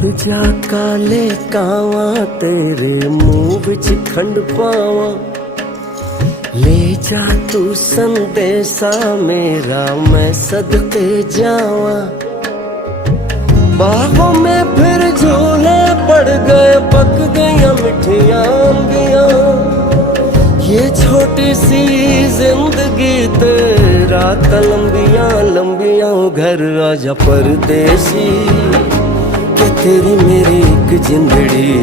मुड़ जा काले कावा तेरे मुंह विच खंड पावा, ले जा तू संदेशा मेरा मैं सदके जावा। बाहों में फिर झूले पड़ गए, पक गया मिठियां अंबियां, ये छोटी सी जिंदगी तेरा लंबियां लंबियां। घर आजा परदेसी, के तेरी मेरी एक जिंदड़ी।